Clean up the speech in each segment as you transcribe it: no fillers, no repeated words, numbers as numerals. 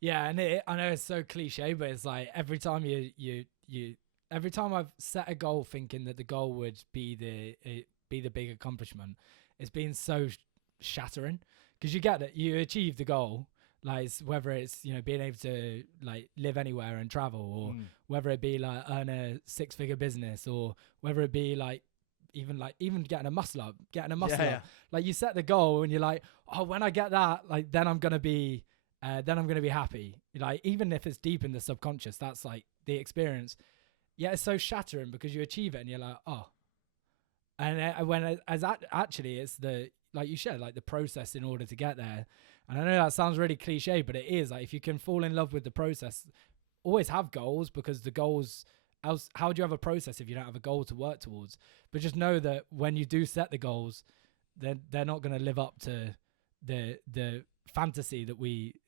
Yeah, and I know it's so cliche, but it's like every time every time I've set a goal thinking that the goal would be the big accomplishment, it's been so shattering because you get it, you achieve the goal, like whether it's being able to like live anywhere and travel, or Mm. whether it be like earn a six-figure business, or whether it be like even getting a muscle up, Yeah, yeah. like you set the goal and you're like, oh, when I get that, like then I'm gonna be happy. Like even if it's deep in the subconscious, that's like the experience. Yeah, it's so shattering because you achieve it and you're like, oh. And actually, it's the like you said, like the process in order to get there. And I know that sounds really cliche, but it is. Like if you can fall in love with the process, always have goals, because the goals. Else, how do you have a process if you don't have a goal to work towards? But just know that when you do set the goals, they're not going to live up to the fantasy that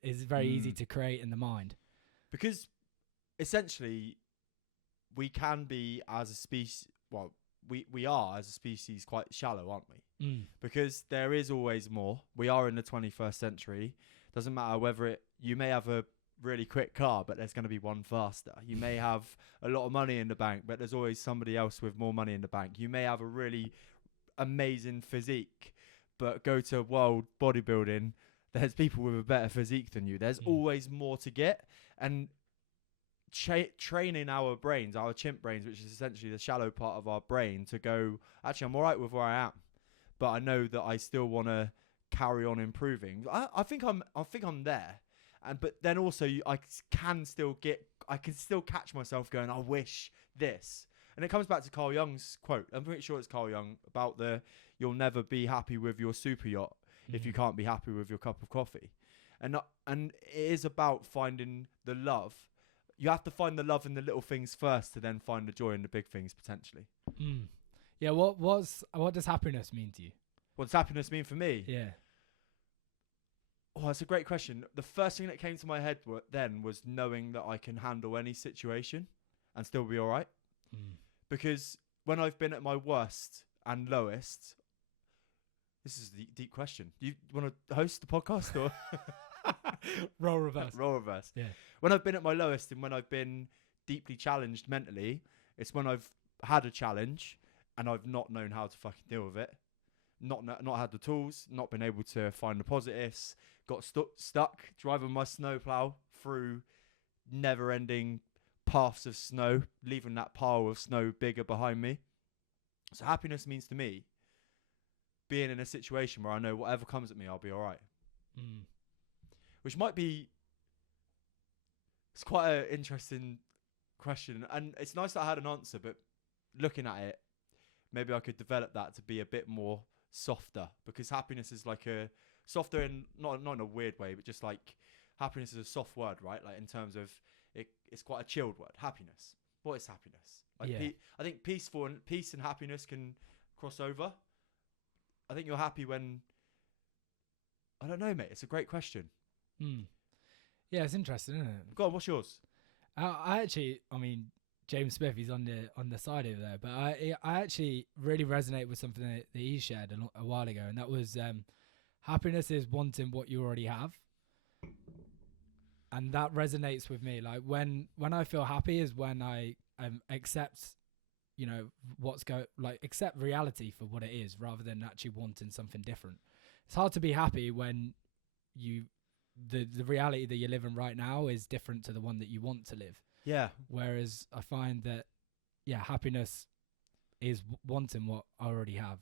is very easy Mm. to create in the mind. Because essentially, we can be as a species. Well, we are as a species quite shallow, aren't we? Mm. Because there is always more. We are in the 21st century. Doesn't matter whether you may have a really quick car, but there's going to be one faster. You may have a lot of money in the bank, but there's always somebody else with more money in the bank. You may have a really amazing physique, but go to world bodybuilding, there's people with a better physique than you. There's Mm. always more to get. And training our brains, our chimp brains, which is essentially the shallow part of our brain, to go, actually, I'm all right with where I am, but I know that I still want to carry on improving. I think I'm there, but then also I can still catch myself going, I wish this. And it comes back to Carl Jung's quote. I'm pretty sure it's Carl Jung about you'll never be happy with your super yacht if you can't be happy with your cup of coffee. And it is about finding the love. You have to find the love in the little things first to then find the joy in the big things potentially. Mm. Yeah, what does happiness mean to you? What does happiness mean for me? Yeah. Oh, that's a great question. The first thing that came to my head then was knowing that I can handle any situation and still be all right. Mm. Because when I've been at my worst and lowest, this is a deep question. Do you want to host the podcast or Role reverse. role reverse? Yeah. When I've been at my lowest and when I've been deeply challenged mentally, it's when I've had a challenge and I've not known how to fucking deal with it. Not had the tools, not been able to find the positives, got stuck driving my snowplow through never-ending paths of snow, leaving that pile of snow bigger behind me. So happiness means to me being in a situation where I know whatever comes at me, I'll be all right. Mm. Which might be, it's quite an interesting question, and it's nice that I had an answer, but looking at it, maybe I could develop that to be a bit more softer, because happiness is like a softer, in not in a weird way, but just like happiness is a soft word, right? Like in terms of it's quite a chilled word. Happiness. What is happiness? Like Yeah. I think peace and happiness can cross over. I think you're happy when, I don't know, mate. It's a great question. Mm. Yeah, it's interesting, isn't it? Go on, what's yours? I mean, James Smith, he's on the side over there, but I actually really resonate with something that he shared a while ago, and that was happiness is wanting what you already have, and that resonates with me. Like when I feel happy is when I accept, accept reality for what it is, rather than actually wanting something different. It's hard to be happy when the reality that you're living right now is different to the one that you want to live. Yeah. Whereas I find that, happiness is wanting what I already have.